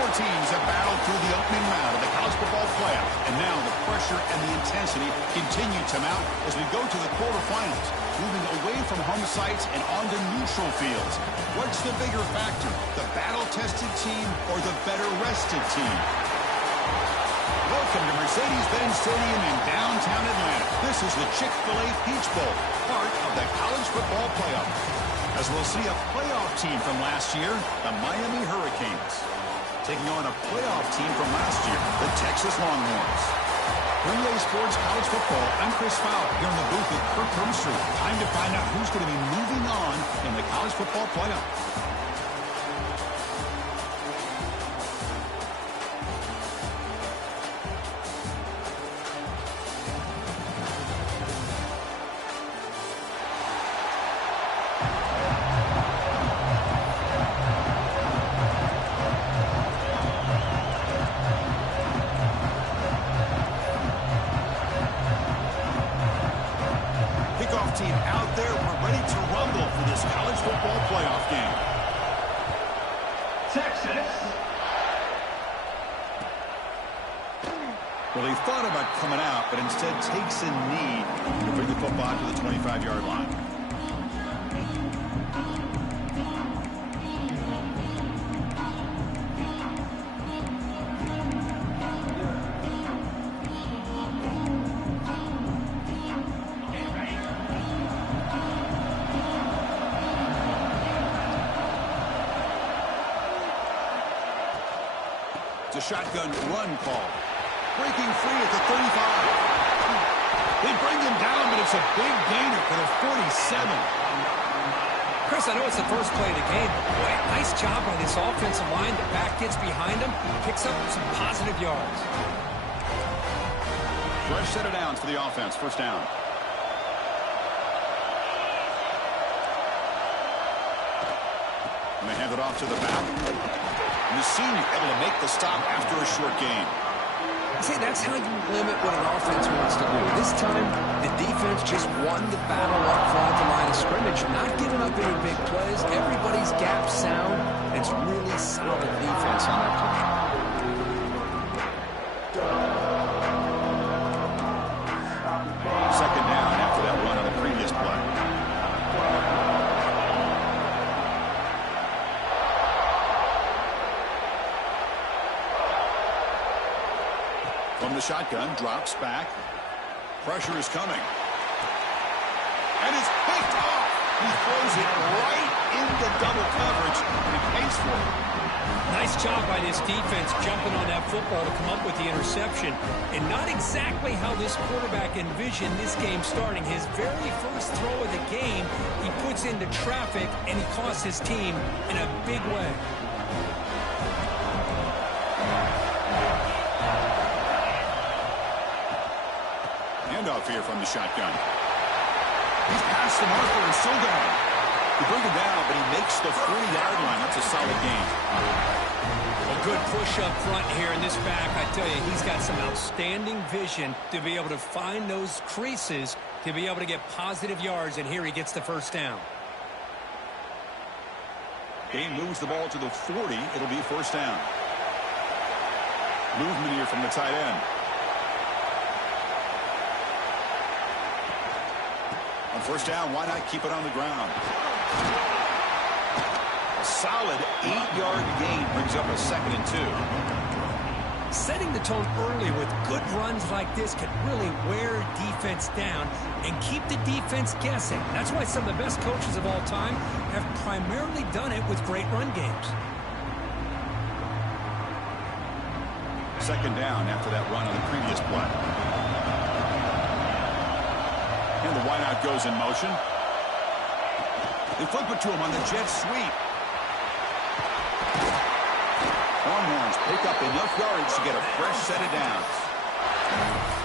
Four teams have battled through the opening round of the college football playoff, and now the pressure and the intensity continue to mount as we go to the quarterfinals, moving away from home sites and onto neutral fields. What's the bigger factor, the battle-tested team or the better-rested team? Welcome to Mercedes-Benz Stadium in downtown Atlanta. This is the Chick-fil-A Peach Bowl, part of the college football playoff. As we'll see a playoff team from last year, the Miami Hurricanes, taking on a playoff team from last year, the Texas Longhorns. Relay Sports College Football, I'm Chris Fowler here in the booth with Kirk Herbstreit. Time to find out who's going to be moving on in the college football playoff. Team out there, we're ready to rumble for this college football playoff game. Texas. Well, he thought about coming out, but instead takes a knee to bring the football to the 25-yard line. It's a shotgun run call. Breaking free at the 35. They bring him down, but it's a big gainer for the 47. Chris, I know it's the first play of the game, but boy, nice job by this offensive line. The back gets behind him, picks up some positive yards. Fresh set of downs for the offense. First down. And they hand it off to the back. And the senior able to make the stop after a short gain. See, that's how you limit what an offense wants to do. This time, the defense just won the battle up front at the line of scrimmage, not giving up any big plays. Everybody's gap sound. It's really solid defense on that play. Second down after that run on the previous play. From the shotgun, drops back. Pressure is coming. And it's picked off. He throws it right into double coverage, and he pays for it. Nice job by this defense jumping on that football to come up with the interception. And not exactly how this quarterback envisioned this game starting. His very first throw of the game, he puts into traffic, and he costs his team in a big way. Handoff here from the shotgun. He's past the marker and still going. He bring him down, but he makes the 40-yard line. That's a solid gain. A good push up front here in this back. I tell you, he's got some outstanding vision to be able to find those creases, to be able to get positive yards, and here he gets the first down. Gain moves the ball to the 40. It'll be first down. Movement here from the tight end. On first down, why not keep it on the ground? A solid 8-yard gain brings up a 2nd and 2. Setting the tone early with good runs like this can really wear defense down and keep the defense guessing. That's why some of the best coaches of all time have primarily done it with great run games. Second down after that run on the previous play. And the wideout goes in motion. They flip it to him on the jet sweep. Longhorns pick up enough yards to get a fresh set of downs.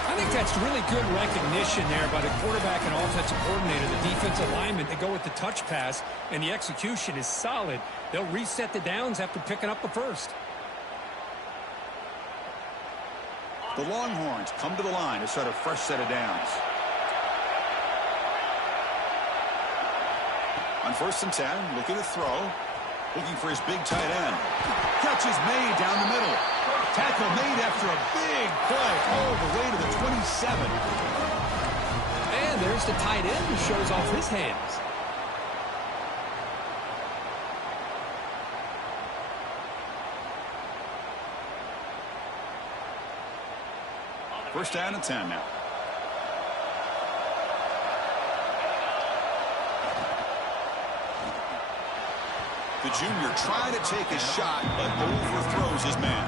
I think that's really good recognition there by the quarterback and offensive coordinator, the defensive lineman, to go with the touch pass, and the execution is solid. They'll reset the downs after picking up the first. The Longhorns come to the line to set a fresh set of downs. On 1st and 10, looking to throw. Looking for his big tight end. Catch is made down the middle. Tackle made after a big play all the way to the 27. And there's the tight end who shows off his hands. First down and 10 now. The junior trying to take a shot, but overthrows his man.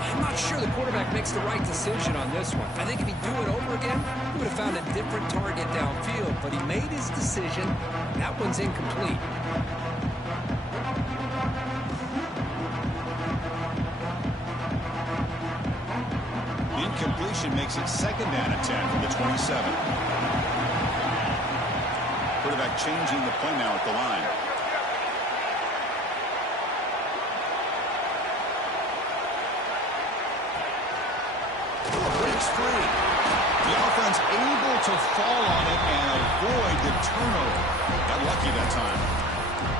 I'm not sure the quarterback makes the right decision on this one. I think if he'd do it over again, he would have found a different target downfield, but he made his decision. That one's incomplete. Incompletion makes it second down and 10 from the 27. Quarterback changing the play now at the line. Breaks free. The offense able to fall on it and avoid the turnover. Got lucky that time.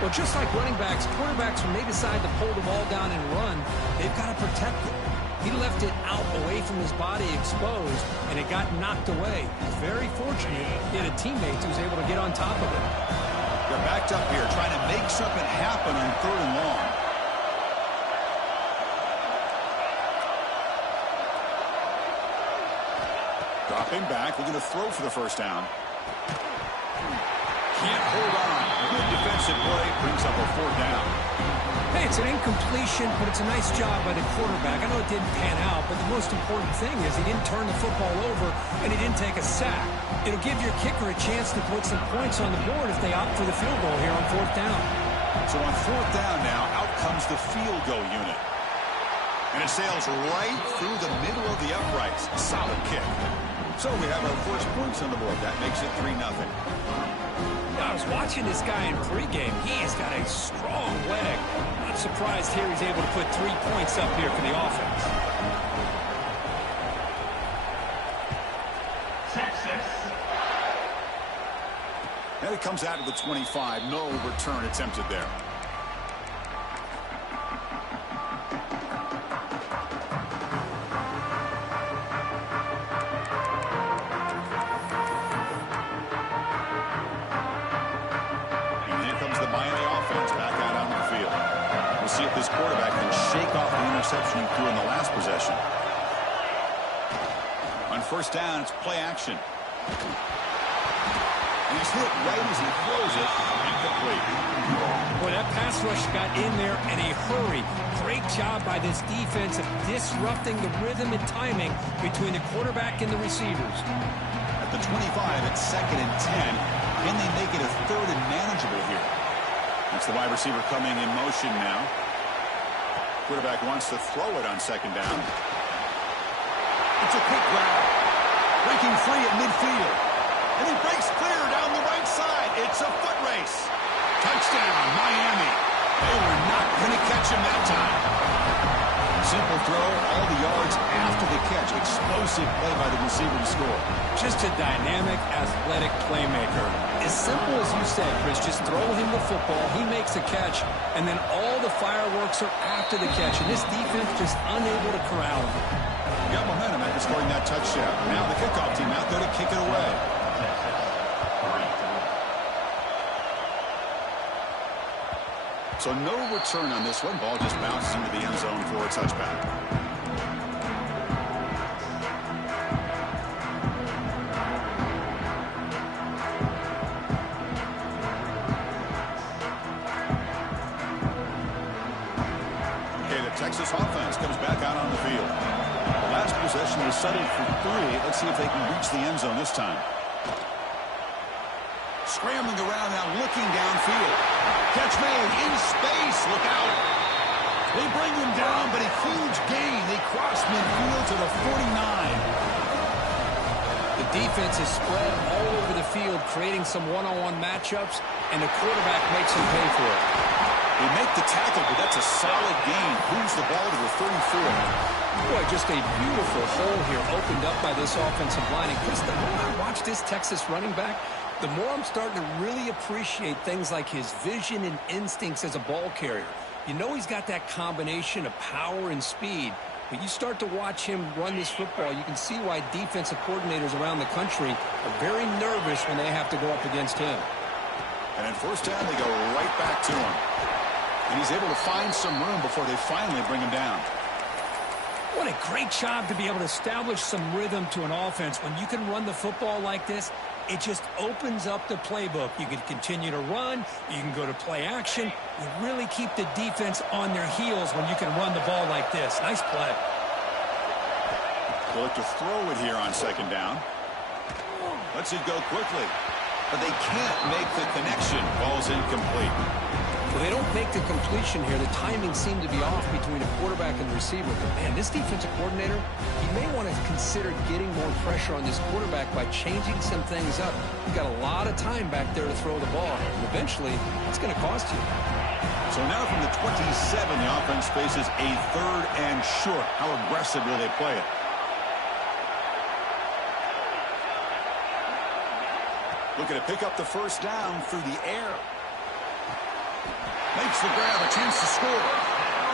Well, just like running backs, quarterbacks, when they decide to pull the ball down and run, they've got to protect it. He left it out away from his body exposed, and it got knocked away. He's very fortunate he had a teammate who was able to get on top of it. They're backed up here trying to make something happen on 3rd and long. Dropping back, looking to throw for the first down. Can't hold on. Good defensive play, brings up a 4th down. Hey, it's an incompletion, but it's a nice job by the quarterback. I know it didn't pan out, but the most important thing is he didn't turn the football over and he didn't take a sack. It'll give your kicker a chance to put some points on the board if they opt for the field goal here on 4th down. So on 4th down now, out comes the field goal unit. And it sails right through the middle of the uprights. Solid kick. So we have our first points on the board. That makes it 3-0. I was watching this guy in pregame. He's got a strong leg. Not surprised here he's able to put 3 points up here for the offense. And it comes out to the 25. No return attempted there. See if this quarterback can shake off the interception he threw in the last possession. On 1st down, it's play action. And he's hit right as he throws it. Incomplete. Boy, that pass rush got in there in a hurry. Great job by this defense of disrupting the rhythm and timing between the quarterback and the receivers. At the 25, it's 2nd and 10. Can they make it a 3rd and manageable here? That's the wide receiver coming in motion now. Quarterback wants to throw it on 2nd down. It's a quick grab. Breaking free at midfield. And he breaks clear down the right side. It's a foot race. Touchdown, Miami. They were not going to catch him that time. Simple throw, all the yards after the catch. Explosive play by the receiver to score. Just a dynamic, athletic playmaker. As simple as you said, Chris, just throw him the football, he makes a catch, and then all the fireworks are after the catch. And this defense just unable to corral him. Got momentum after scoring that touchdown. Now the kickoff team out there to kick it away. So no return on this one. Ball just bounces into the end zone for a touchback. Okay, the Texas offense comes back out on the field. The last possession was settled for 3. Let's see if they can reach the end zone this time. Scrambling around now, looking downfield. Catch made in space. Look out. They bring him down, but a huge gain. They cross midfield to the 49. The defense is spread all over the field, creating some one-on-one matchups, and the quarterback makes them pay for it. They make the tackle, but that's a solid gain. Moves the ball to the 34. Boy, just a beautiful hole here opened up by this offensive line. And Chris, the more I watch this Texas running back, the more I'm starting to really appreciate things like his vision and instincts as a ball carrier. You know he's got that combination of power and speed, but you start to watch him run this football, you can see why defensive coordinators around the country are very nervous when they have to go up against him. And in first down, they go right back to him. And he's able to find some room before they finally bring him down. What a great job to be able to establish some rhythm to an offense. When you can run the football like this, it just opens up the playbook. You can continue to run. You can go to play action. You really keep the defense on their heels when you can run the ball like this. Nice play. They'll look to throw it here on second down. Lets it go quickly. But they can't make the connection. Ball's incomplete. Well, they don't make the completion here. The timing seemed to be off between a quarterback and the receiver. But, man, this defensive coordinator, he may want to consider getting more pressure on this quarterback by changing some things up. You've got a lot of time back there to throw the ball. And eventually, it's going to cost you. So now from the 27, the offense faces a 3rd and short. How aggressive will they play it? Looking to pick up the first down through the air. Makes the grab, a chance to score.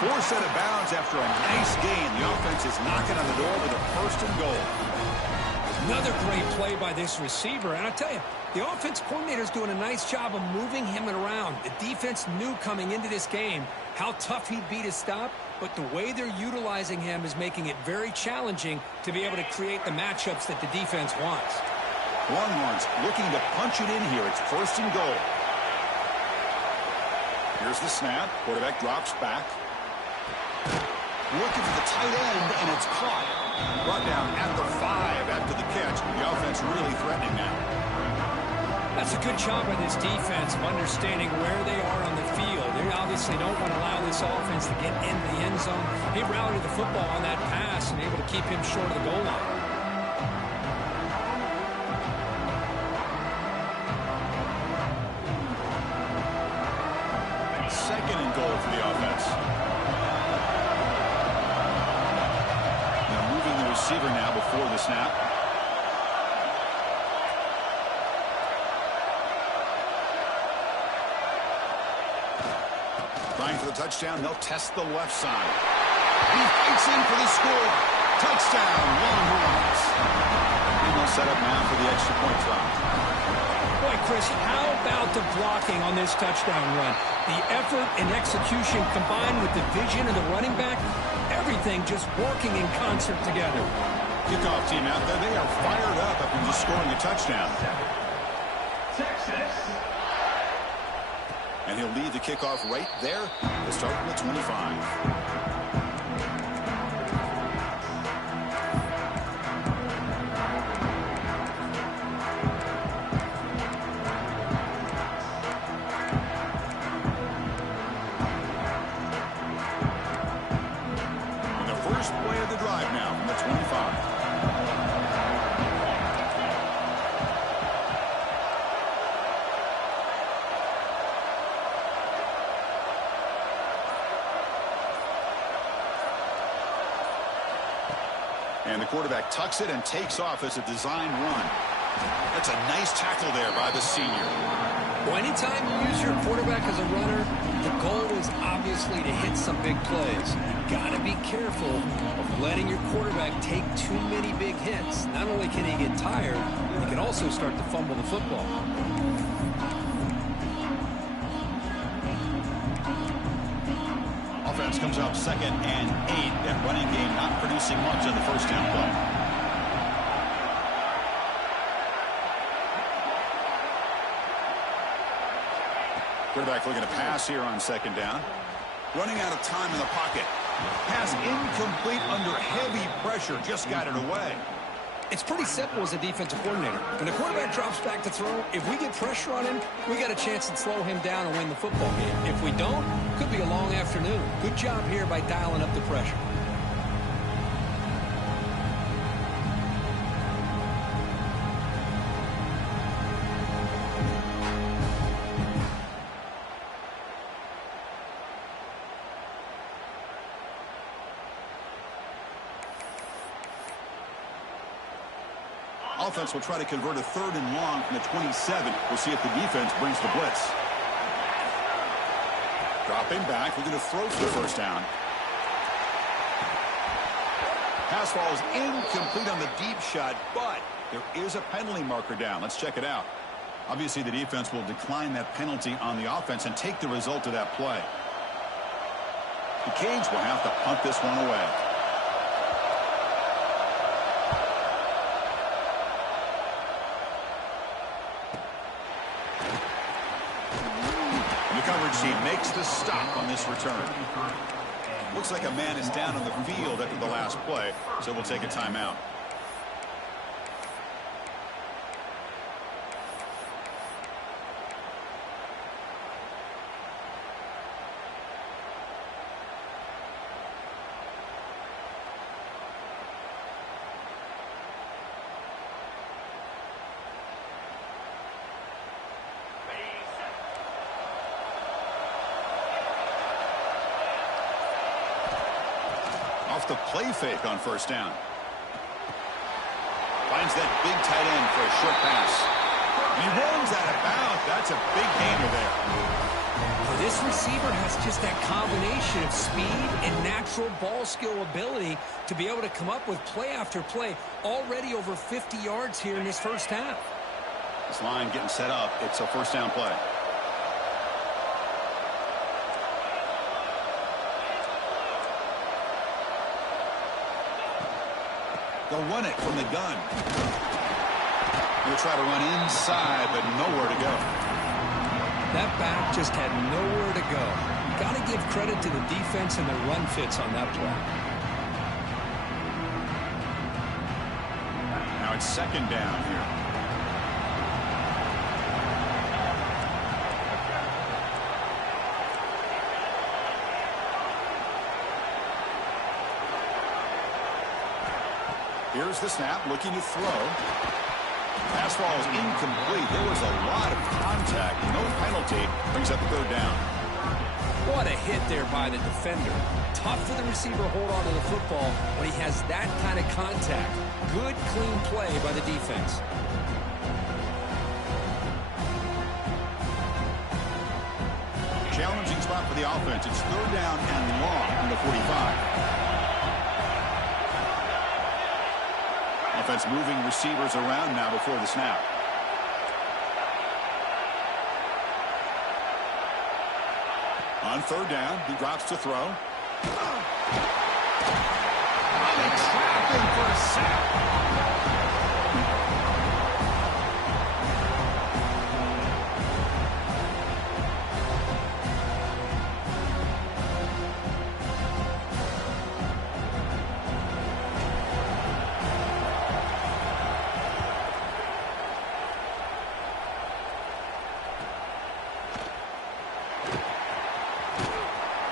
4 set of bounds after a nice gain. The offense is knocking on the door with a 1st and goal. Another great play by this receiver. And I tell you, the offense coordinator is doing a nice job of moving him around. The defense knew coming into this game how tough he'd be to stop, but the way they're utilizing him is making it very challenging to be able to create the matchups that the defense wants. Longhorns looking to punch it in here. It's 1st and goal. Here's the snap. Quarterback drops back. Looking for the tight end, and it's caught. Brought down at the 5 after the catch. The offense really threatening now. That's a good job by this defense of understanding where they are on the field. They obviously don't want to allow this offense to get into the end zone. He routed the football on that pass and able to keep him short of the goal line. Second and goal for the offense. Now moving the receiver now before the snap. Trying for the touchdown. They'll test the left side. He fights in for the score. Touchdown, Longhorns. And they'll set up now for the extra point try. Boy, Chris, how about the blocking on this touchdown run? The effort and execution combined with the vision of the running back, everything just working in concert together. Kickoff team out there, they are fired up after just scoring a touchdown. And he'll lead the kickoff right there. They'll start from the 25. And the quarterback tucks it and takes off as a design run. That's a nice tackle there by the senior. Well, anytime you use your quarterback as a runner, the goal is obviously to hit some big plays. You've got to be careful of letting your quarterback take too many big hits. Not only can he get tired, he can also start to fumble the football. Offense comes up 2nd and 8. That running game not producing much on the first down play. Quarterback looking to pass here on 2nd down. Running out of time in the pocket. Pass incomplete under heavy pressure. Just got it away. It's pretty simple as a defensive coordinator. When the quarterback drops back to throw, if we get pressure on him, we got a chance to slow him down and win the football game. If we don't, could be a long afternoon. Good job here by dialing up the pressure. Offense will try to convert a 3rd and long from the 27. We'll see if the defense brings the blitz. Dropping back, looking to throw for the first down. Pass falls incomplete on the deep shot, but there is a penalty marker down. Let's check it out. Obviously, the defense will decline that penalty on the offense and take the result of that play. The Canes will have to punt this one away. The coverage team makes the stop on this return. Looks like a man is down on the field after the last play, so we'll take a timeout. Off the play fake on first down. Finds that big tight end for a short pass. He runs out of bounds. That's a big gainer there. Well, this receiver has just that combination of speed and natural ball skill ability to be able to come up with play after play. Already over 50 yards here in this first half. This line getting set up. It's a first down play. They'll run it from the gun. They'll try to run inside, but nowhere to go. That back just had nowhere to go. Got to give credit to the defense and the run fits on that play. Now it's second down here. Here's the snap, looking to throw. Pass ball is incomplete. There was a lot of contact. No penalty. Brings up 3rd down. What a hit there by the defender. Tough for the receiver to hold on to the football when he has that kind of contact. Good, clean play by the defense. Challenging spot for the offense. It's 3rd down and long from the 45. Offense moving receivers around now before the snap. On 3rd down, he drops to throw. Oh, they trap him for a sack.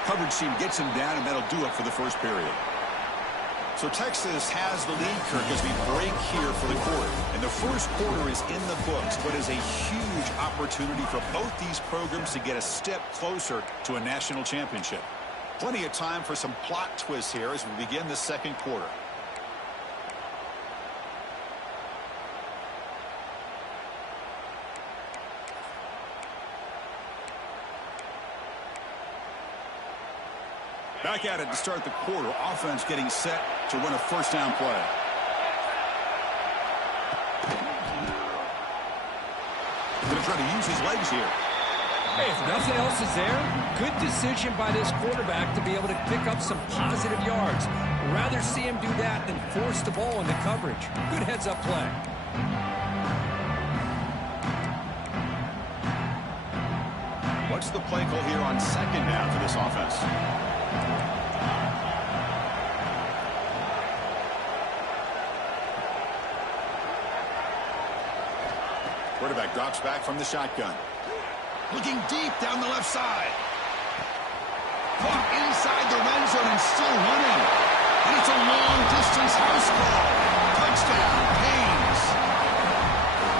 Coverage team gets him down, and that'll do it for the first period. So Texas has the lead, Kirk, as we break here for the quarter. And the first quarter is in the books, but is a huge opportunity for both these programs to get a step closer to a national championship. Plenty of time for some plot twists here as we begin the second quarter. Back at it to start the quarter. Offense getting set to run a first down play. Going to try to use his legs here. Hey, if nothing else is there, good decision by this quarterback to be able to pick up some positive yards. Rather see him do that than force the ball into coverage. Good heads-up play. What's the play call here on second down for this offense? Quarterback drops back from the shotgun. Looking deep down the left side. Caught inside the red zone and still running. And it's a long-distance house call. Touchdown, Canes.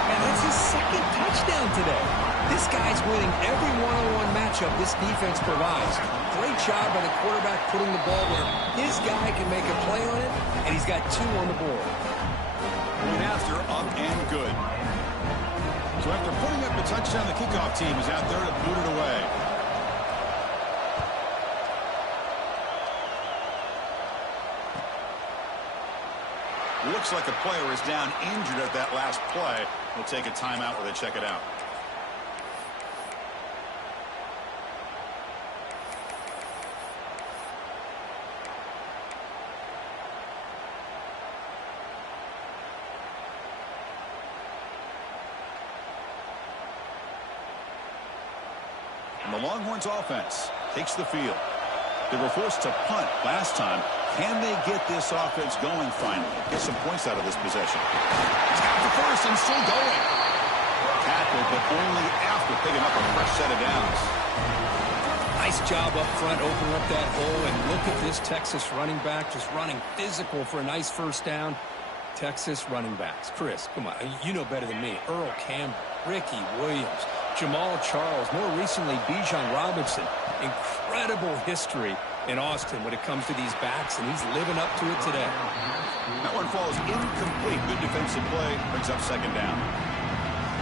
And that's his second touchdown today. This guy's winning every one-on-one matchup this defense provides. Great job by the quarterback putting the ball where his guy can make a play on it, and he's got 2 on the board. Point after, up So after putting up a touchdown, the kickoff team is out there to boot it away. Looks like a player is down injured at that last play. We'll take a timeout where they check it out. And the Longhorns offense takes the field. They were forced to punt last time. Can they get this offense going finally? Get some points out of this possession. It's got the first and still going. Tackled, but only after picking up a fresh set of downs. Nice job up front, opening up that hole, and look at this Texas running back just running physical for a nice first down. Texas running backs. Chris, come on, you know better than me. Earl Campbell, Ricky Williams, Jamal Charles, more recently Bijan Robinson. Incredible history in Austin when it comes to these backs, and he's living up to it today. That one falls incomplete. Good defensive play. Brings up second down.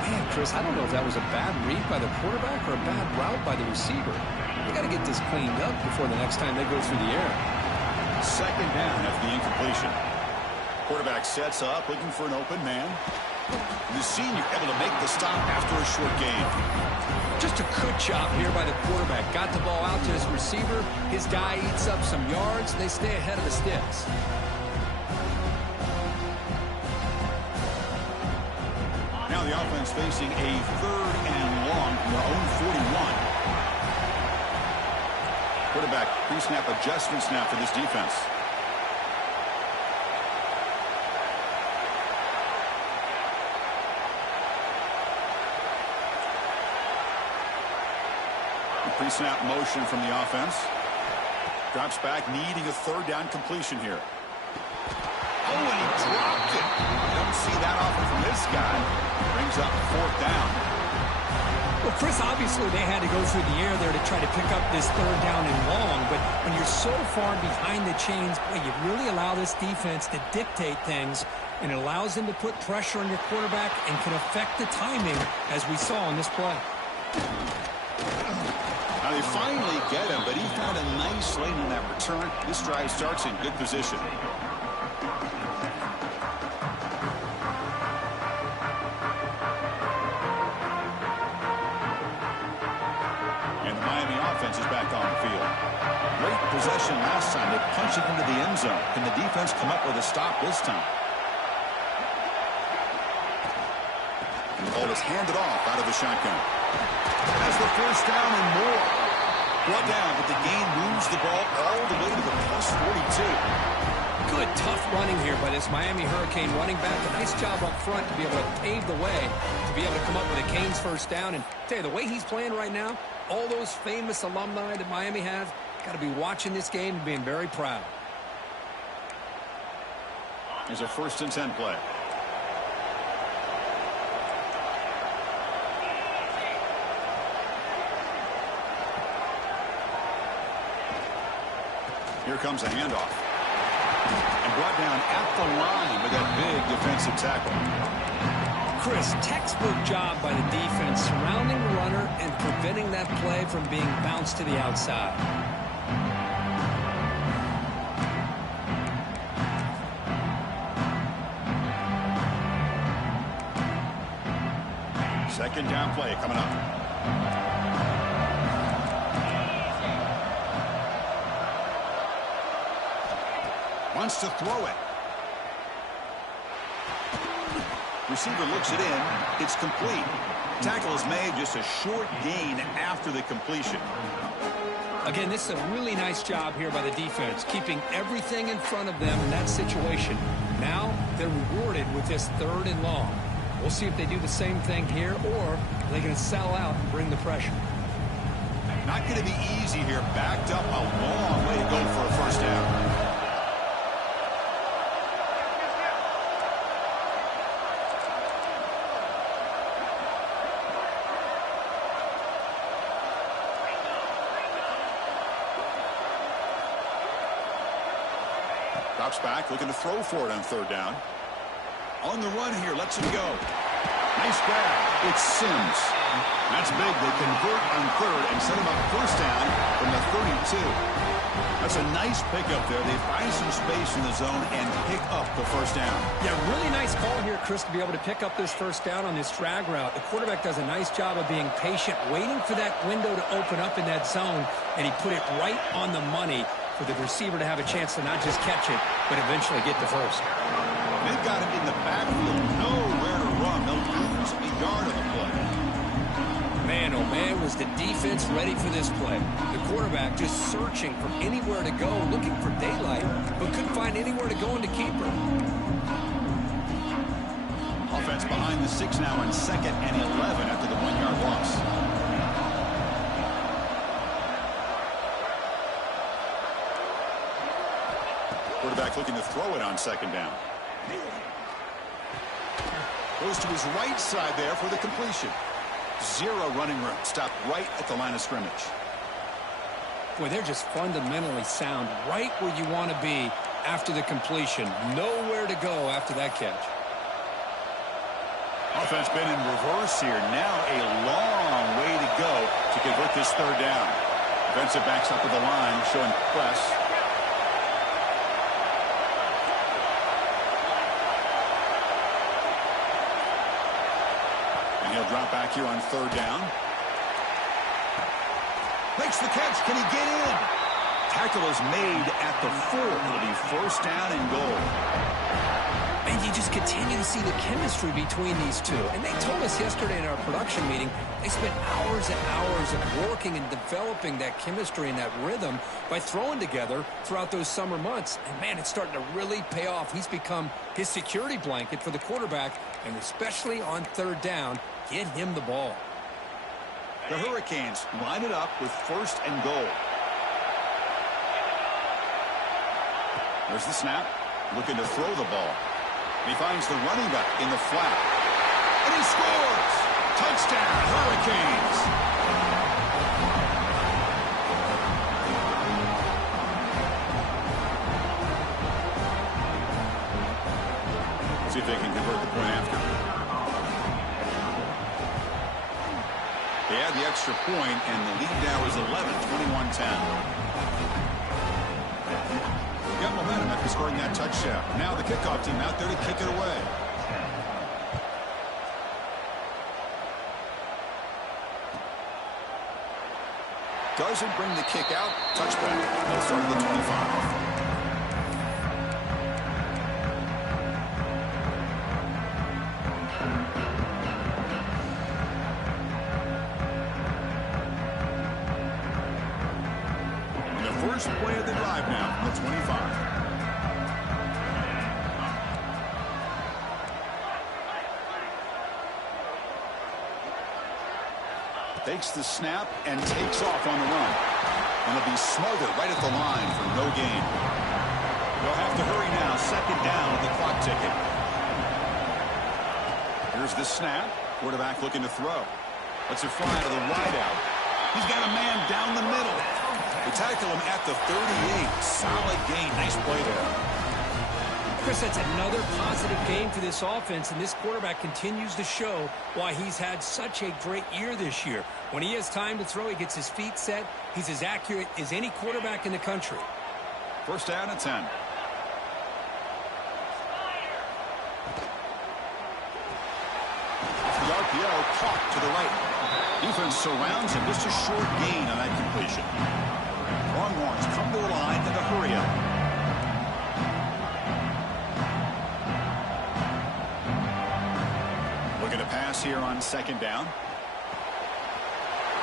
Man, Chris, I don't know if that was a bad read by the quarterback or a bad route by the receiver. We got to get this cleaned up before the next time they go through the air. Second down after the incompletion. Quarterback sets up, looking for an open man. The senior able to make the stop after a short gain. Just a good job here by the quarterback. Got the ball out to his receiver. His guy eats up some yards. They stay ahead of the sticks. Now the offense facing a third and long from their own 41. Quarterback pre-snap adjustments now for this defense. Pre-snap motion from the offense. Drops back, needing a third down completion here. Oh, and he dropped it. Don't see that often from this guy. Brings up fourth down. Well, Chris, obviously they had to go through the air there to try to pick up this third down and long, but when you're so far behind the chains, boy, you really allow this defense to dictate things, and it allows them to put pressure on your quarterback and can affect the timing, as we saw on this play. Now they finally get him, but he found a nice lane in that return. This drive starts in good position. And the Miami offense is back on the field. Great possession last time. They punched it into the end zone. Can the defense come up with a stop this time? And the ball is handed off out of the shotgun. Has the first down and more. Brought down, but the gain moves the ball all the way to the plus 42. Good, tough running here by this Miami Hurricane running back. A nice job up front to be able to pave the way, to be able to come up with a Canes first down. And tell you, the way he's playing right now, all those famous alumni that Miami has, got to be watching this game and being very proud. Here's a 1st and 10 play. Here comes a handoff. And brought down at the line with that big defensive tackle. Chris, textbook job by the defense surrounding the runner and preventing that play from being bounced to the outside. Second down play coming up. Wants to throw it. Receiver looks it in. It's complete. Tackle is made, just a short gain after the completion. Again, this is a really nice job here by the defense, keeping everything in front of them in that situation. Now they're rewarded with this 3rd and long. We'll see if they do the same thing here, or are they going to sell out and bring the pressure. Not going to be easy here. Backed up a long way to go for a first down. Drops back, looking to throw for it on 3rd down. On the run here, lets him go. Nice grab. It's Sims. That's big. They convert on third and set him up first down from the 32. That's a nice pickup there. They find some space in the zone and pick up the first down. Yeah, really nice call here, Chris, to be able to pick up this first down on this drag route. The quarterback does a nice job of being patient, waiting for that window to open up in that zone, and he put it right on the money for the receiver to have a chance to not just catch it, but eventually get the first. They've got him in the backfield. Nowhere to run. They'll lose a yard of the play. Man, oh man, was the defense ready for this play. The quarterback just searching for anywhere to go, looking for daylight, but couldn't find anywhere to go in the keeper. Offense behind the 6 now on 2nd and 11 after the 1-yard loss. Quarterback looking to throw it on 2nd down. Goes to his right side there for the completion. Zero running room. Stopped right at the line of scrimmage. Boy, they're just fundamentally sound, right where you want to be after the completion. Nowhere to go after that catch. Offense been in reverse here. Now a long way to go to convert this 3rd down. Defensive backs up to the line, showing press. He'll drop back here on 3rd down. Makes the catch. Can he get in? Tackle is made at the 4. It'll be first down and goal. And you just continue to see the chemistry between these two. And they told us yesterday in our production meeting, they spent hours and hours of working and developing that chemistry and that rhythm by throwing together throughout those summer months. And, man, it's starting to really pay off. He's become his security blanket for the quarterback, and especially on 3rd down, get him the ball. The Hurricanes line it up with 1st and goal. There's the snap. Looking to throw the ball. He finds the running back in the flat. And he scores! Touchdown, Hurricanes! See if they can convert the point after. They add the extra point, and the lead now is 11, 21-10. Got momentum after scoring that touchdown. Now the kickoff team out there to kick it away. Doesn't bring the kick out. Touchback. They'll start at the 25. First play of the drive now from the 25. Takes the snap and takes off on the run. And it'll be smothered right at the line for no gain. They'll have to hurry now. 2nd down with the clock ticking. Here's the snap. Quarterback looking to throw. Lets it fly to the wide out. He's got a man down the middle. They tackle him at the 38. Solid gain. Nice play there. Chris, that's another positive game for this offense, and this quarterback continues to show why he's had such a great year this year. When he has time to throw, he gets his feet set. He's as accurate as any quarterback in the country. First down and 10. Off the RPO, caught to the right. Defense surrounds him. Just a short gain on that completion. Longhorns come to the line in a hurry up. Looking to pass here on 2nd down.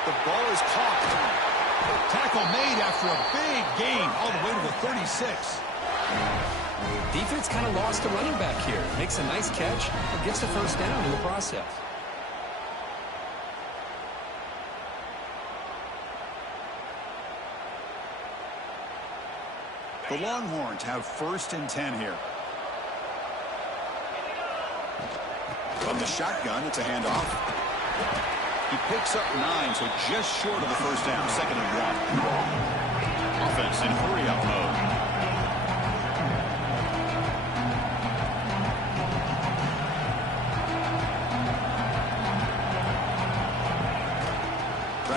The ball is caught. Tackle made after a big gain all the way to the 36. Defense kind of lost the running back here. Makes a nice catch, but gets the first down in the process. The Longhorns have 1st and 10 here. From the shotgun, it's a handoff. He picks up 9, so just short of the first down. 2nd and 1. Offense in hurry-up mode.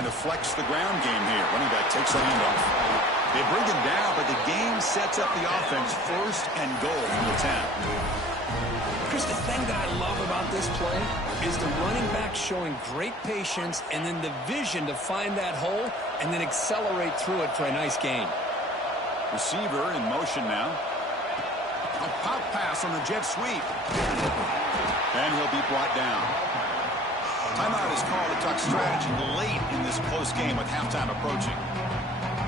trying to flex the ground game here. Running back takes the handoff. They bring him down, but the game sets up the offense first and goal from the 10. Chris, the thing that I love about this play is the running back showing great patience and then the vision to find that hole and then accelerate through it for a nice gain. Receiver in motion now. A pop pass on the jet sweep. And he'll be brought down. Timeout is called to talk strategy late in this close game with halftime approaching.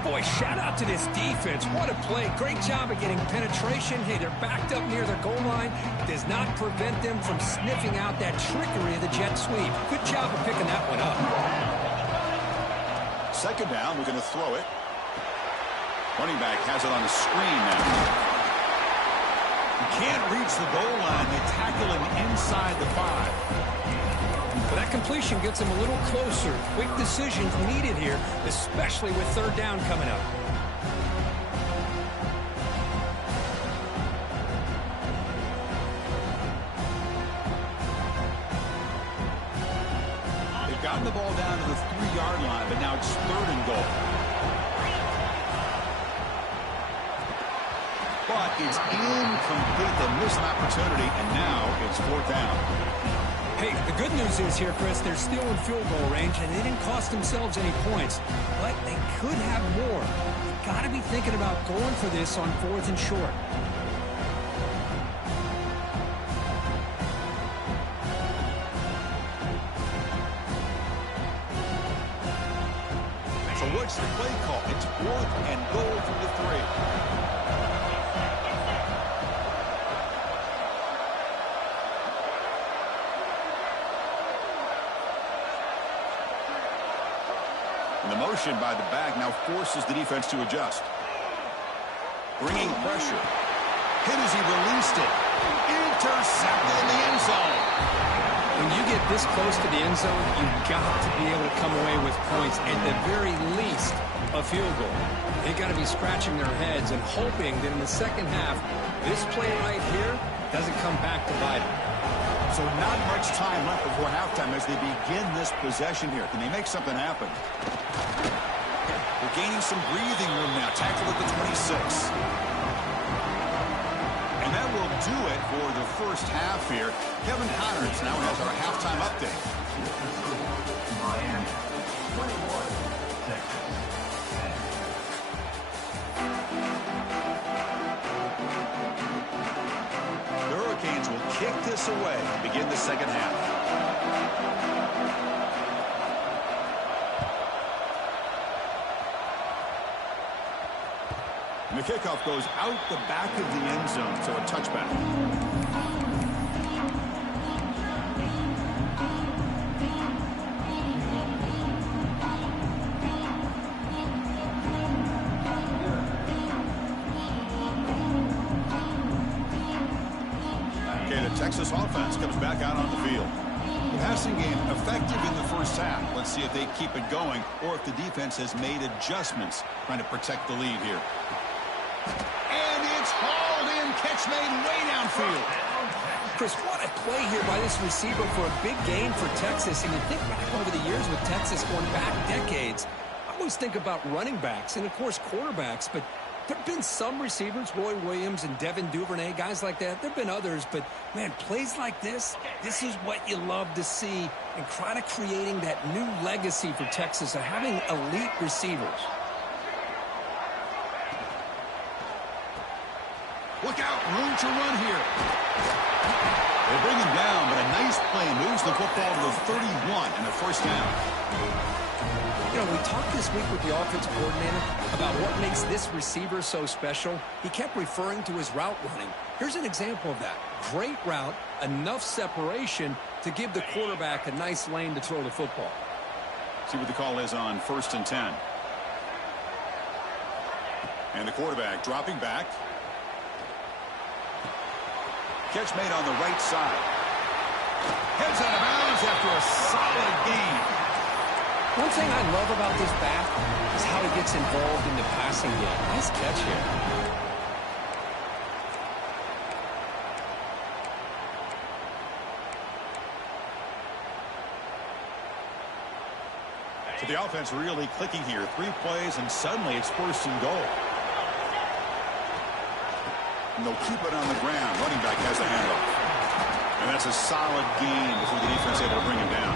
Boy, shout out to this defense. What a play. Great job of getting penetration. Hey, they're backed up near their goal line. Does not prevent them from sniffing out that trickery of the jet sweep. Good job of picking that one up. Second down, we're going to throw it. Running back has it on the screen now. Can't reach the goal line. They tackle him inside the 5. But that completion gets him a little closer. Quick decisions needed here, especially with third down coming up. They've gotten the ball down to the 3-yard line, but now it's third and goal. But it's incomplete. They miss an opportunity, and now it's fourth down. Hey, the good news is here, Chris, they're still in field goal range, and they didn't cost themselves any points. But they could have more. You've got to be thinking about going for this on fourth and short. So what's the play call? It's fourth and goal from the 3. And the motion by the back now forces the defense to adjust. Bringing pressure. Hit as he released it. Intercepted in the end zone. When you get this close to the end zone, you've got to be able to come away with points, at the very least, a field goal. They've got to be scratching their heads and hoping that in the second half, this play right here doesn't come back to bite them. So not much time left before halftime as they begin this possession here. Can they make something happen? They're gaining some breathing room now. Tackle at the 26. And that will do it for the first half here. Kevin Connors now has our halftime update. Miami, 21, Texas. The Hurricanes will kick this away to begin the second half. And the kickoff goes out the back of the end zone, so a touchback. Okay, the Texas offense comes back out on the field. The passing game effective in the first half. Let's see if they keep it going or if the defense has made adjustments trying to protect the lead here. And it's hauled in. Catch made way downfield. Chris, what a play here by this receiver for a big gain for Texas. And you think back over the years with Texas going back decades, I always think about running backs and, of course, quarterbacks. But there have been some receivers, Roy Williams and Devin Duvernay, guys like that. There have been others. But, man, plays like this is what you love to see and kind of creating that new legacy for Texas of having elite receivers. Look out, room to run here. They bring him down, but a nice play moves the football to the 31 and a first down. You know, we talked this week with the offensive coordinator about what makes this receiver so special. He kept referring to his route running. Here's an example of that. Great route, enough separation to give the quarterback a nice lane to throw the football. See what the call is on 1st and 10. And the quarterback dropping back. Catch made on the right side. Heads out of bounds after a solid gain. One thing I love about this back is how he gets involved in the passing game. Nice catch here. So the offense really clicking here. 3 plays, and suddenly it's 1st and goal. And they'll keep it on the ground. Running back has the handoff. And that's a solid gain before the defense able to bring him down.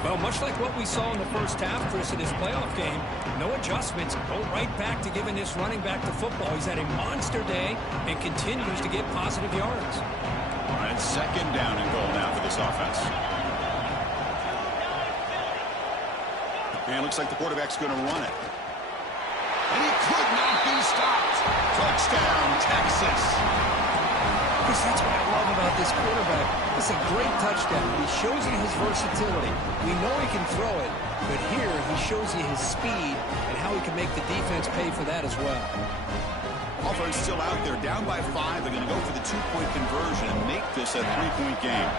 Well, much like what we saw in the first half, Chris, in his playoff game, no adjustments. Go right back to giving this running back the football. He's had a monster day and continues to get positive yards. All right, 2nd down and goal now for this offense. And it looks like the quarterback's going to run it. And he could not be stopped. Touchdown, Texas. Chris, that's what I love about this quarterback. It's a great touchdown. He shows you his versatility. We know he can throw it, but here he shows you his speed and how he can make the defense pay for that as well. Offense still out there, down by 5. They're going to go for the 2-point conversion and make this a 3-point game.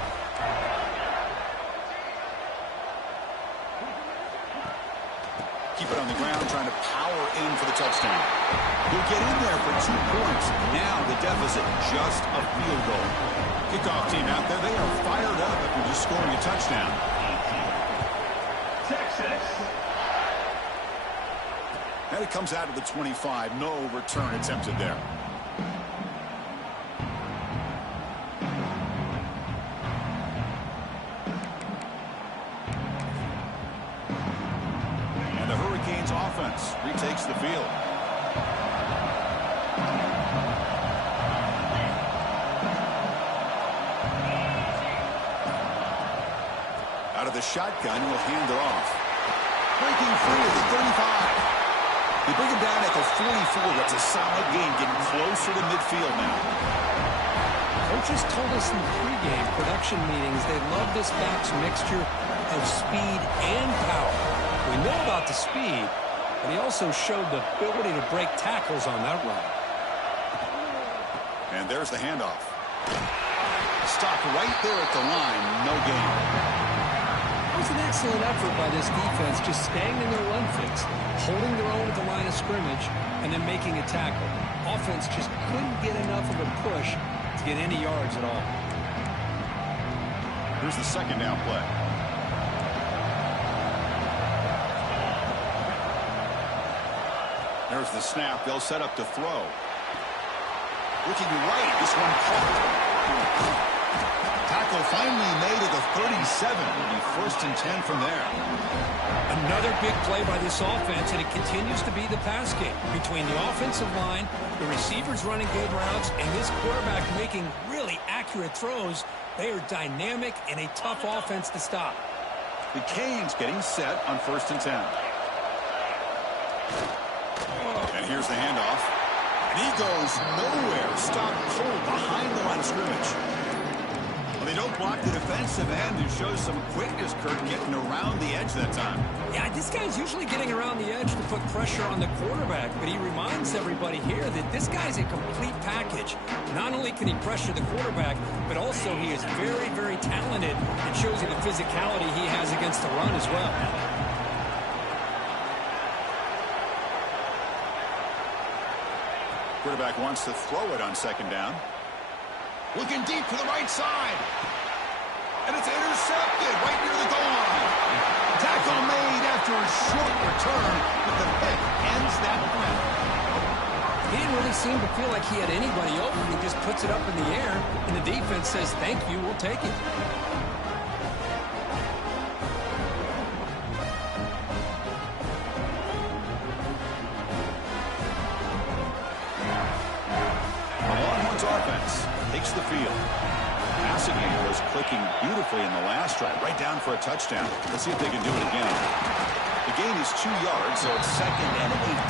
Keep it on the ground, trying to power in for the touchdown. He'll get in there for 2 points. Now the deficit, just a field goal. Kickoff team out there, they are fired up after just scoring a touchdown. Texas. And it comes out of the 25. No return attempted there. And the Hurricanes offense retakes the field. Out of the shotgun, he'll hand it off. Breaking free at the 35. They bring him down at the 44. That's a solid gain, getting closer to midfield now. Coaches told us in the pregame production meetings they love this back's mixture of speed and power. We know about the speed, but he also showed the ability to break tackles on that run. And there's the handoff. Stopped right there at the line. No gain. It was an excellent effort by this defense, just staying in their run fix, holding their own at the line of scrimmage, and then making a tackle. Offense just couldn't get enough of a push to get any yards at all. Here's the 2nd down play. There's the snap. They'll set up to throw. Looking right. This one caught. Tackle finally made at the 37. It'll be 1st and 10 from there. Another big play by this offense, and it continues to be the pass game. Between the offensive line, the receivers running good routes, and this quarterback making really accurate throws, they are dynamic and a tough offense to stop. The Canes getting set on 1st and 10. And here's the handoff. And he goes nowhere. Stopped cold behind the line of scrimmage. Well, they don't block the defensive end, who shows some quickness, Kurt, getting around the edge that time. Yeah, this guy's usually getting around the edge to put pressure on the quarterback, but he reminds everybody here that this guy's a complete package. Not only can he pressure the quarterback, but also he is very, very talented and shows you the physicality he has against the run as well. Quarterback wants to throw it on 2nd down. Looking deep to the right side. And it's intercepted right near the goal line. Tackle made after a short return, but the pick ends that play. He didn't really seem to feel like he had anybody open. He just puts it up in the air, and the defense says, thank you, we'll take it. Takes the field. Passing game was clicking beautifully in the last drive, right down for a touchdown. Let's see if they can do it again. The gain is 2 yards, so it's 2nd and 8.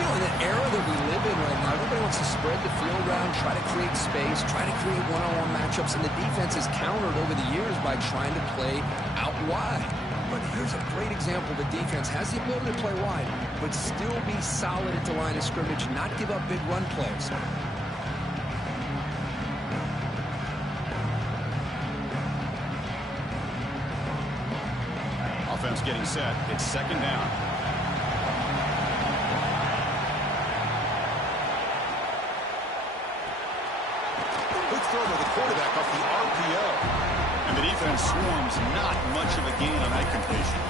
You know, in the era that we live in right now, everybody wants to spread the field around, try to create space, try to create one-on-one matchups, and the defense has countered over the years by trying to play out wide. But here's a great example. The defense has the ability to play wide, but still be solid at the line of scrimmage, not give up big run plays. Offense getting set. It's 2nd down. Good throw to the quarterback off the RPO. And the defense swarms, not much of a gain on that completion.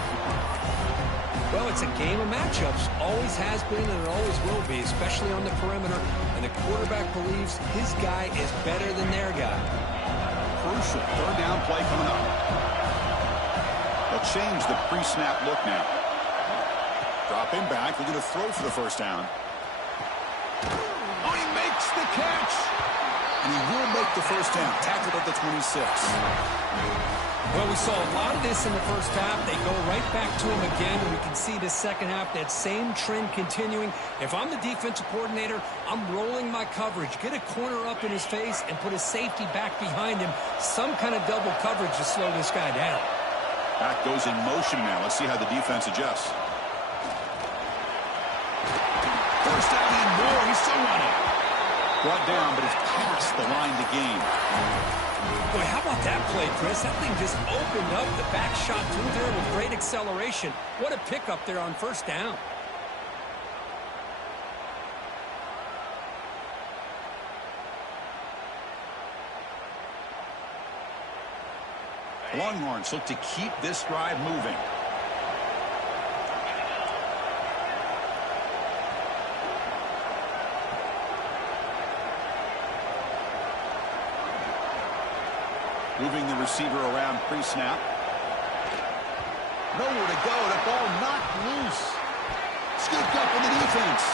Well, it's a game of matchups. Always has been and it always will be, especially on the perimeter. And the quarterback believes his guy is better than their guy. Crucial third down play coming up. They'll change the pre-snap look now. Dropping back. They're going to throw for the first down. Oh, he makes the catch. And he will make the first down. Tackled at the 26. Well, we saw a lot of this in the first half. They go right back to him again, and we can see the second half, that same trend continuing. If I'm the defensive coordinator, I'm rolling my coverage. Get a corner up in his face and put a safety back behind him. Some kind of double coverage to slow this guy down. Back goes in motion now. Let's see how the defense adjusts. First down and more. He's still running. Brought down, but it's past the line to gain. Boy, how about that play, Chris? That thing just opened up. The back shot through there with great acceleration. What a pickup there on first down. Longhorns look to keep this drive moving. Moving the receiver around pre-snap. Nowhere to go. The ball knocked loose. Scooped up in the defense.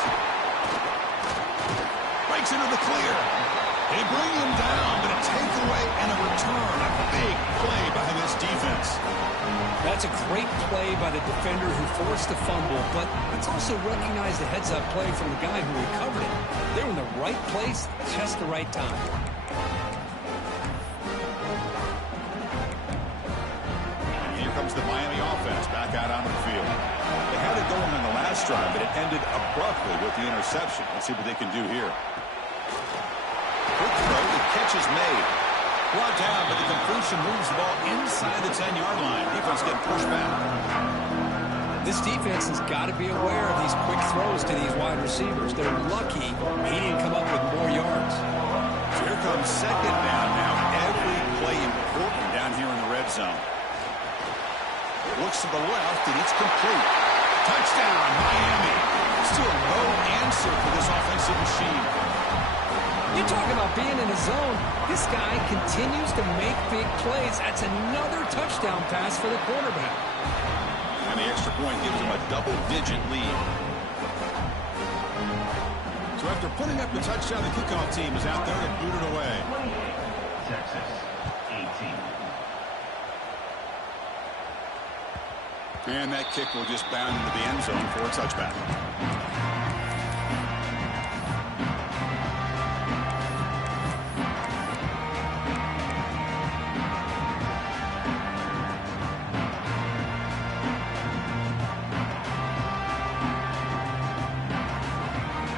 Breaks into the clear. They bring him down, but a takeaway and a return. A big play by this defense. That's a great play by the defender who forced the fumble, but let's also recognize the heads-up play from the guy who recovered it. They're in the right place, just the right time. Comes the Miami offense back out onto the field. They had it going on the last drive, but it ended abruptly with the interception. Let's see what they can do here. Quick throw, the catch is made. Brought down, but the completion moves the ball inside the 10-yard line. Defense getting pushed back. This defense has got to be aware of these quick throws to these wide receivers. They're lucky he didn't come up with more yards. So here comes second down now. Every play important down here in the red zone. Looks to the left, and it's complete. Touchdown, Miami. Still no answer for this offensive machine. You talk about being in the zone. This guy continues to make big plays. That's another touchdown pass for the quarterback. And the extra point gives him a double-digit lead. So after putting up the touchdown, the kickoff team is out there to boot it away. Texas, 18. And that kick will just bound into the end zone for a touchback.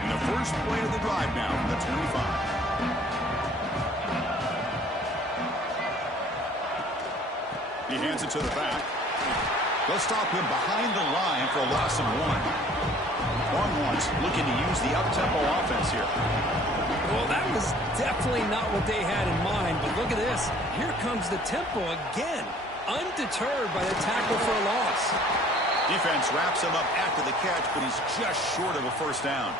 And the first play of the drive now from the 25. He hands it to the back. They'll stop him behind the line for a loss of 1. Longhorns looking to use the up-tempo offense here. Well, that was definitely not what they had in mind, but look at this. Here comes the tempo again, undeterred by the tackle for a loss. Defense wraps him up after the catch, but he's just short of a first down.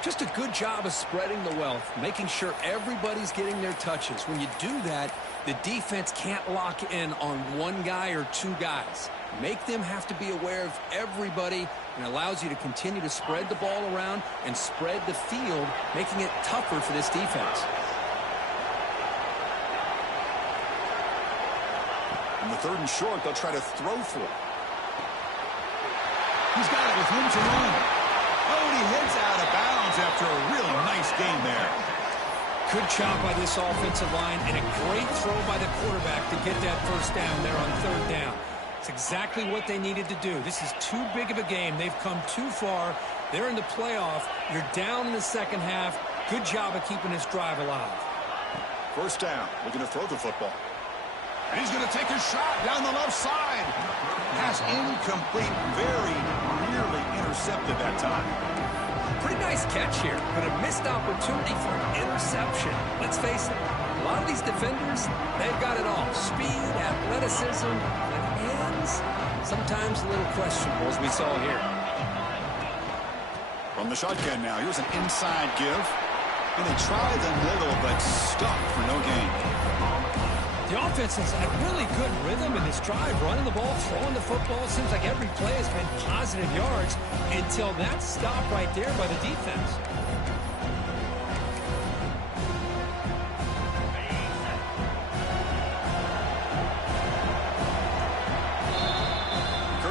Just a good job of spreading the wealth, making sure everybody's getting their touches. When you do that, the defense can't lock in on one guy or two guys. Make them have to be aware of everybody, and allows you to continue to spread the ball around and spread the field, making it tougher for this defense. On the third and short, they'll try to throw for it. He's got it with room to run. Oh, and he heads out of bounds after a really nice game there. Good job by this offensive line, and a great throw by the quarterback to get that first down there on third down. It's exactly what they needed to do. This is too big of a game. They've come too far. They're in the playoff. You're down in the second half. Good job of keeping this drive alive. First down, looking to throw the football. And he's going to take a shot down the left side. Pass incomplete, very nearly intercepted that time. Pretty nice catch here, but a missed opportunity for an interception. Let's face it, a lot of these defenders, they've got it all. Speed, athleticism, and hands, sometimes a little questionable, as we saw here. From the shotgun now, here's an inside give. And they try the middle, but stuck for no gain. The offense has had really good rhythm in this drive, running the ball, throwing the football. It seems like every play has been positive yards until that stop right there by the defense.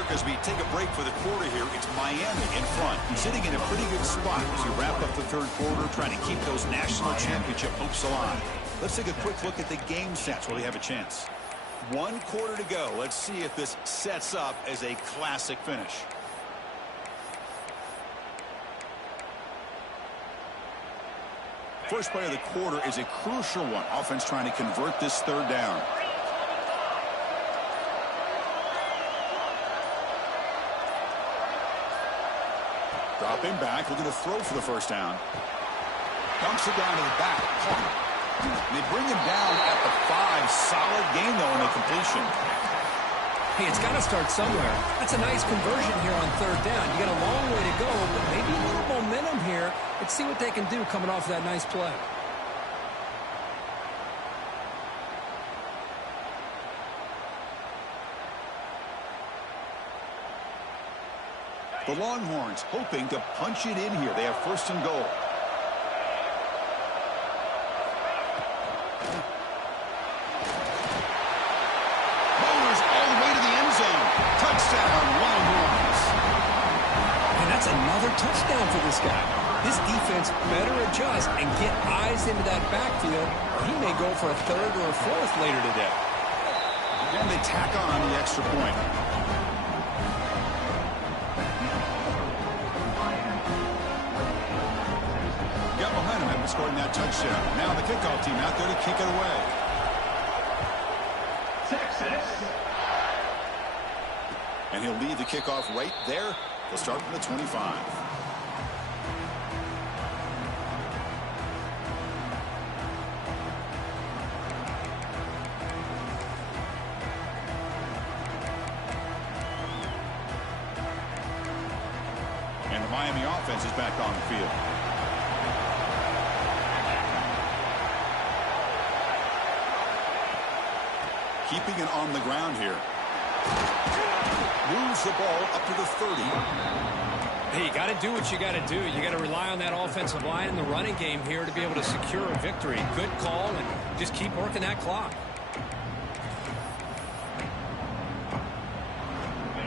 As we take a break for the quarter here, it's Miami in front. Sitting in a pretty good spot as you wrap up the third quarter, trying to keep those national championship hopes alive. Let's take a quick look at the game sets where they have a chance. 1 quarter to go. Let's see if this sets up as a classic finish. First play of the quarter is a crucial one. Offense trying to convert this third down. Dropping back, looking to throw for the first down. Dumps it down to the back. They bring him down at the 5. Solid gain, though, in the completion. Hey, it's got to start somewhere. That's a nice conversion here on third down. You got a long way to go, but maybe a little momentum here. Let's see what they can do coming off that nice play. The Longhorns hoping to punch it in here. They have first and goal. Bowlers all the way to the end zone. Touchdown, Longhorns. And that's another touchdown for this guy. This defense better adjust and get eyes into that backfield, or he may go for a third or a fourth later today. And they tack on the extra point. Got momentum after scoring that touchdown. Now the kickoff team out there to kick it away. Texas. And he'll lead the kickoff right there. They'll start from the 25. And the Miami offense is back on the field. Keeping it on the ground here. Moves the ball up to the 30. Hey, you got to do what you got to do. You got to rely on that offensive line in the running game here to be able to secure a victory. Good call, and just keep working that clock.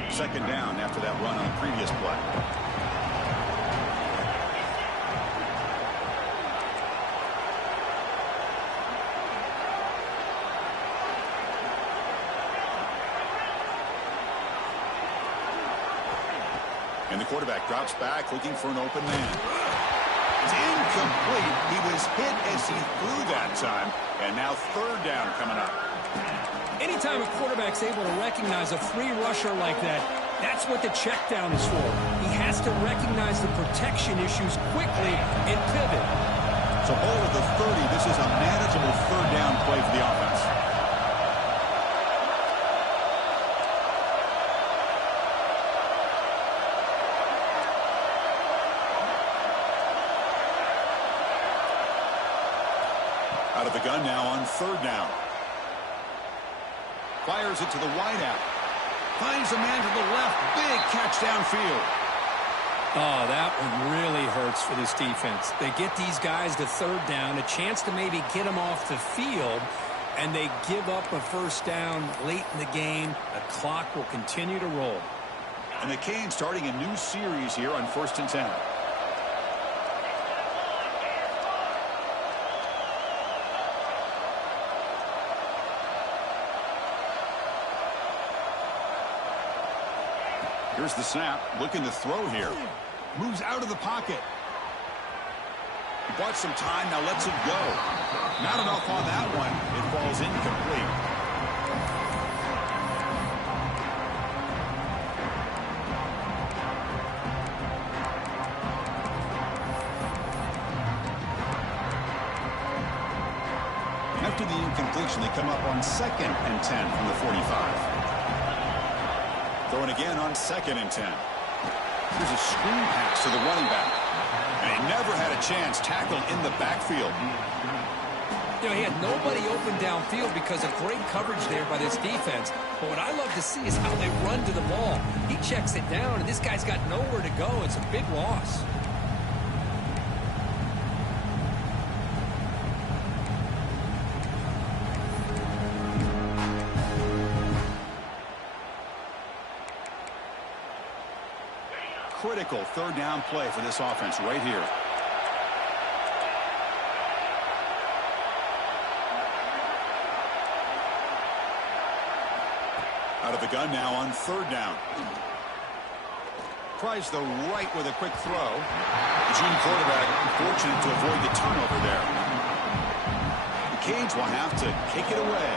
Second down after that run on the previous play. And the quarterback drops back, looking for an open man. It's incomplete. He was hit as he threw that time. And now third down coming up. Anytime a quarterback's able to recognize a free rusher like that, that's what the check down is for. He has to recognize the protection issues quickly and pivot. So ball at the 30. This is a manageable third down play for the offense. Out of the gun now on third down. Fires it to the wideout. Finds a man to the left. Big catch downfield. Oh, that one really hurts for this defense. They get these guys to third down, a chance to maybe get them off the field, and they give up a first down late in the game. The clock will continue to roll. And the Canes starting a new series here on 1st and 10. Here's the snap, looking to throw here. Moves out of the pocket. He bought some time, now lets it go. Not enough on that one. It falls incomplete. After completion. They come up on 2nd and 10 from the 45. Throwing again on 2nd and 10. Here's a screen pass to the running back. And he never had a chance tackled in the backfield. You know, he had nobody open downfield because of great coverage there by this defense. But what I love to see is how they run to the ball. He checks it down, and this guy's got nowhere to go. It's a big loss. Critical 3rd down play for this offense right here. Out of the gun now on 3rd down. Tries the right with a quick throw. The junior quarterback fortunate to avoid the turnover there. The Canes will have to kick it away.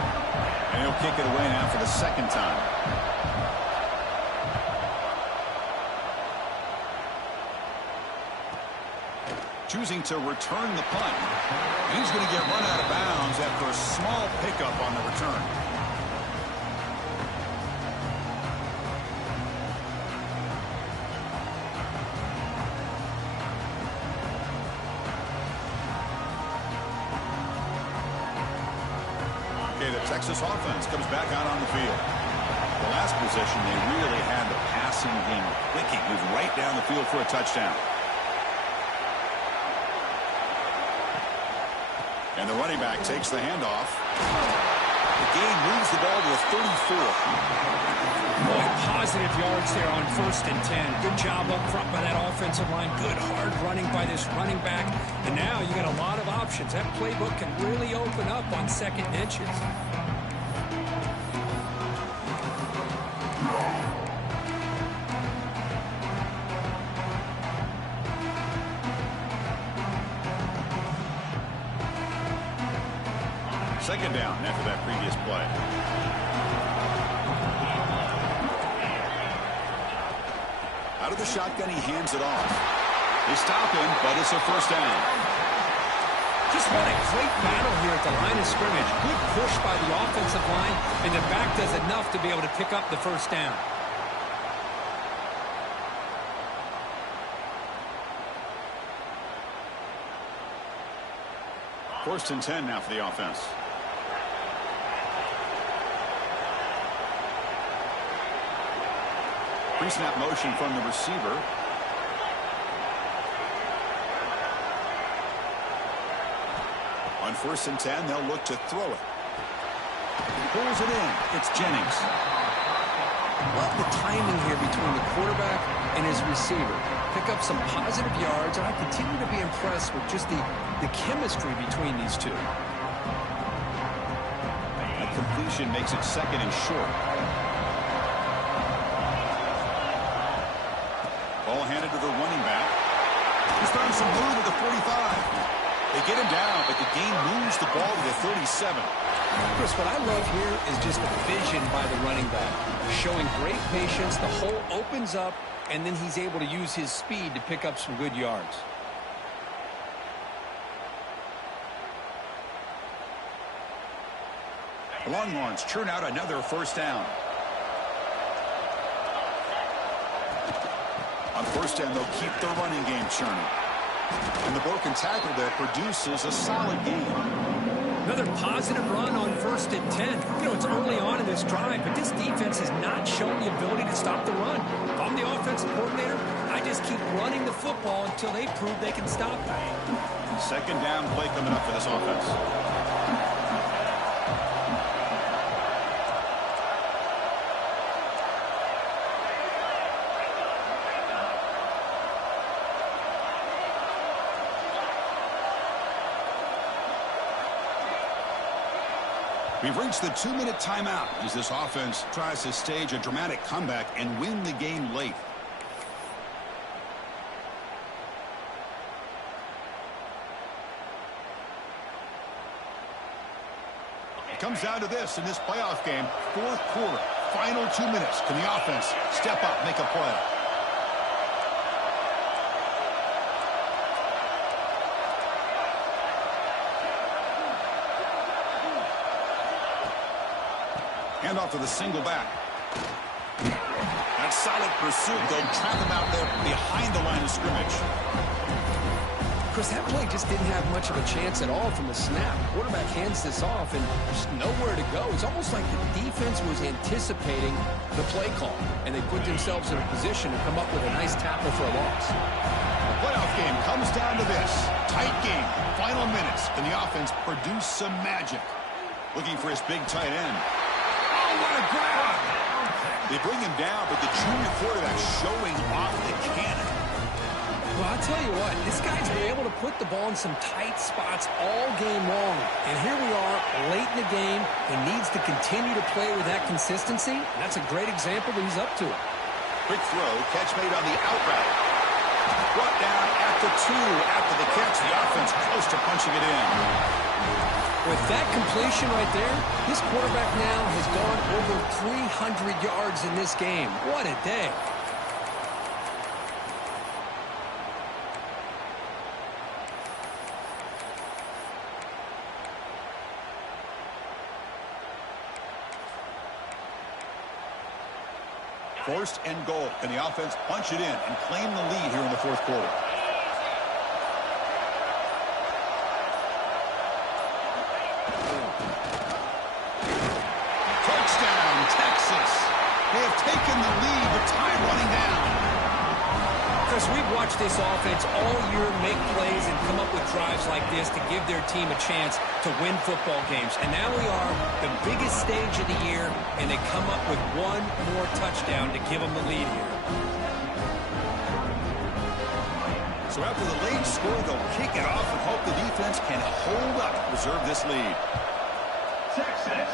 And he'll kick it away now for the 2nd time. Choosing to return the punt. And he's going to get run out of bounds after a small pickup on the return. Okay, the Texas offense comes back out on the field. The last possession, they really had the passing game clicking. Moved right down the field for a touchdown. And the running back takes the handoff. The game moves the ball to the 34. Boy, positive yards there on 1st and 10. Good job up front by that offensive line. Good hard running by this running back. And now you got a lot of options. That playbook can really open up on 2nd and inches. Second down after that previous play. Out of the shotgun, he hands it off. They stop him, but it's a 1st down. Just what a great battle here at the line of scrimmage. Good push by the offensive line, and the back does enough to be able to pick up the 1st down. 1st and 10 now for the offense. Pre-snap motion from the receiver. On 1st and 10, they'll look to throw it. Pulls it in. It's Jennings. Love the timing here between the quarterback and his receiver. Pick up some positive yards, and I continue to be impressed with just the chemistry between these two. That completion makes it 2nd and short. Ball handed to the running back. He's throwing some move at the 45. They get him down, but the game moves the ball to the 37. Chris, what I love here is just the vision by the running back. Showing great patience, the hole opens up, and then he's able to use his speed to pick up some good yards. The Longhorns churn out another 1st down. On 1st down, they'll keep their running game churning. And the broken tackle there produces a solid game. Another positive run on 1st and 10. You know, it's early on in this drive, but this defense has not shown the ability to stop the run. If I'm the offensive coordinator, I just keep running the football until they prove they can stop it. 2nd down play coming up for this offense. We've reached the 2-minute timeout as this offense tries to stage a dramatic comeback and win the game late. It comes down to this in this playoff game. 4th quarter, final 2 minutes. Can the offense step up, make a play? Hand off to the single back. That solid pursuit. They'll trap him out there behind the line of scrimmage. Chris, that play just didn't have much of a chance at all from the snap. Quarterback hands this off and just nowhere to go. It's almost like the defense was anticipating the play call, and they put themselves in a position to come up with a nice tackle for a loss. The playoff game comes down to this. Tight game. Final minutes. Can the offense produce some magic? Looking for his big tight end. Oh, what a grab! They bring him down, but the junior quarterback showing off the cannon. Well, I'll tell you what, this guy's been able to put the ball in some tight spots all game long. And here we are, late in the game. He needs to continue to play with that consistency. And that's a great example that he's up to it. Quick throw, catch made on the out route. Brought down at the 2 after the catch. The offense close to punching it in. With that completion right there, this quarterback now has gone over 300 yards in this game. What a day. First and goal. Can the offense punch it in and claim the lead here in the fourth quarter? Touchdown, Texas. They have taken the lead with time running down. Chris, we've watched this offense all year make plays and come up with drives like this to give their team a chance to win football games. And now we are the biggest stage of the year, and they come up with one more touchdown to give them the lead here. So after the late score, they'll kick it off and hope the defense can hold up to preserve this lead. Texas.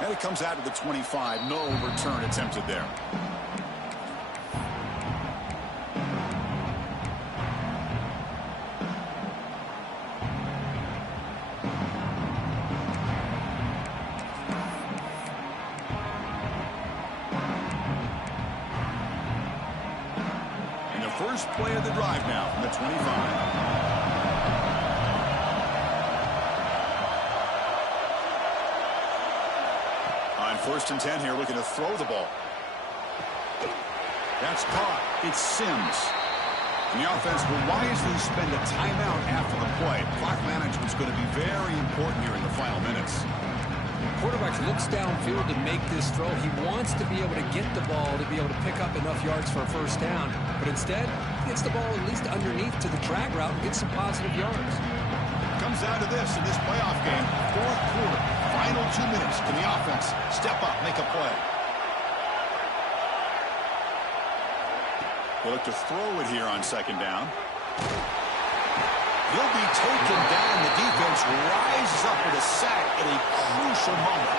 And it comes out to the 25. No return attempted there. First play of the drive now from the 25. On 1st and 10 here, looking to throw the ball. That's caught. It's Sims. And the offense will wisely spend a timeout after the play. Clock management is going to be very important here in the final minutes. Quarterback looks downfield to make this throw. He wants to be able to get the ball to be able to pick up enough yards for a first down. But instead, he gets the ball at least underneath to the drag route and gets some positive yards. Comes down to this in this playoff game. Fourth quarter, final 2 minutes. Can the offense step up, make a play? They look to throw it here on 2nd down. He'll be taken down. The defense rises up with a sack at a crucial moment.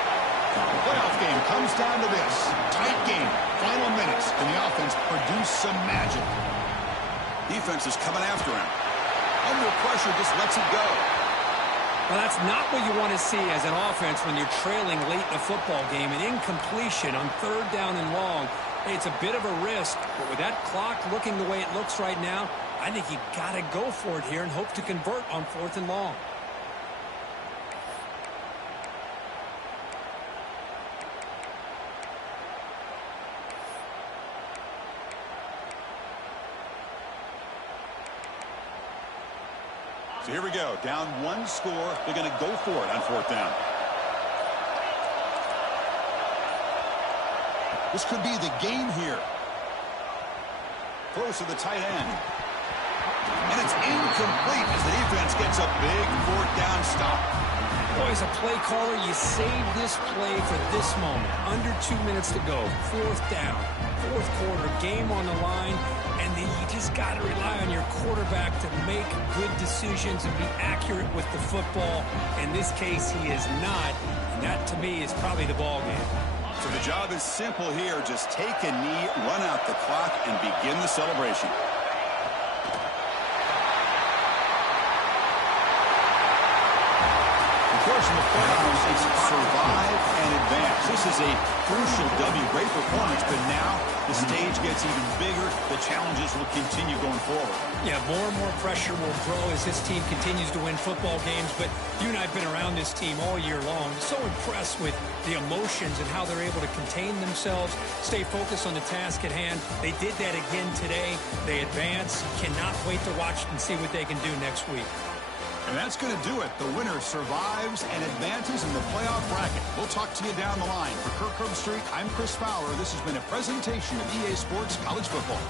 The playoff game comes down to this. Tight game. Final minutes. Can the offense produce some magic? Defense is coming after him. Under pressure, just lets it go. Well, that's not what you want to see as an offense when you're trailing late in a football game. An incompletion on 3rd down and long. It's a bit of a risk, but with that clock looking the way it looks right now, I think you got to go for it here and hope to convert on 4th and long. So here we go. Down 1 score. They're going to go for it on 4th down. This could be the game here. Throws to the tight end. And it's incomplete as the defense gets a big 4th down stop. Boy, as a play caller, you save this play for this moment. Under 2 minutes to go. 4th down. 4th quarter. Game on the line. And then you just got to rely on your quarterback to make good decisions and be accurate with the football. In this case, he is not. And that, to me, is probably the ball game. So the job is simple here. Just take a knee, run out the clock, and begin the celebration. Of course, in the playoffs, it's survive and advance. This is a crucial W. Great performance, but now the stage gets even bigger. The challenges will continue going forward. Yeah, more and more pressure will grow as this team continues to win football games. But you and I have been around this team all year long. So impressed with the emotions and how they're able to contain themselves, stay focused on the task at hand. They did that again today. They advance. Cannot wait to watch and see what they can do next week. And that's going to do it. The winner survives and advances in the playoff bracket. We'll talk to you down the line. For Kirk Herbstreit, I'm Chris Fowler. This has been a presentation of EA Sports College Football.